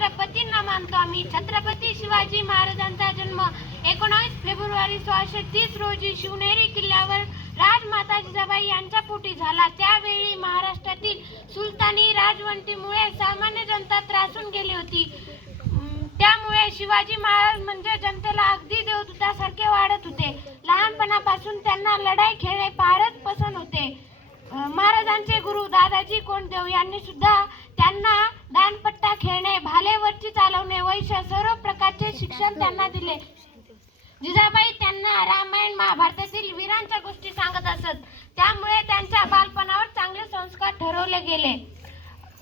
छत्रपतींना मानतो आम्ही छत्रपती शिवाजी महाराजांचा जन्म एकोणावीस फेब्रुवारी सोळाशे तीस रोजी शिवनेरी किल्ल्यावर राजमाता जिजाबाई यांच्या पोटी झाला. त्यावेळी महाराष्ट्रातील सुलतानी राजवंटीमुळे सामान्य जनता त्रासून गेली होती. त्यामुळे शिवाजी महाराज म्हणजे जनतेला अगदी देवदूतासारखे वाढत होते. लहानपणापासून त्यांना लढाई खेळणे फारच पसंत होते. महाराजांचे गुरु दादाजी कोंडदेव यांनी सुद्धा प्रकारचे शिक्षण त्यांना दिले. जिजाबाई त्यांना रामायण महाभारतातील वीरांच्या गोष्टी सांगत असत. त्यामुळे त्यांच्या बालपणावर चांगले संस्कार ठरवले गेले.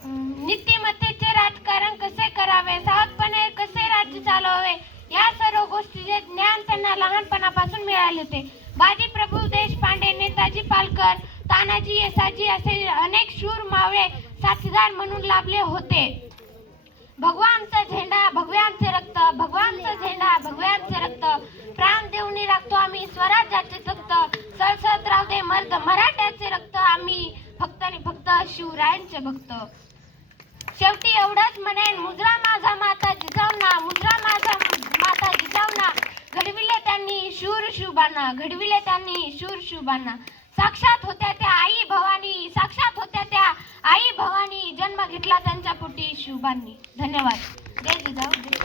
अं, नीतिमत्तेचे राजकारण कसे करावे सावधपणे कसे राज्य चालवावे या सर्व गोष्टीचे ज्ञान त्यांना लहानपणापासून मिळाले होते. बाजी प्रभू देशपांडे नेताजी पालकर तानाजी येसाजी असे अनेक शूर मावळे साथीदार म्हणून लाभले होते. भगवानचा झेंडा राहू मर्द मराठ्याचे रक्त आम्ही फक्त आणि फक्त शिवरायांचे भक्त. शेवटी एवढंच म्हणेन मुजरा माझा माता जिजावना मुजरा माझा माता जिजावना घडविले त्यांनी शूर शुभाना घडविले त्यांनी शूर शुभाना. साक्षात होत्या त्या आई भवानी साक्षात होत्या त्या आई भवानी जन्म घेतला त्यांच्या पोटी शुभांनी. धन्यवाद. जय जिजाऊ.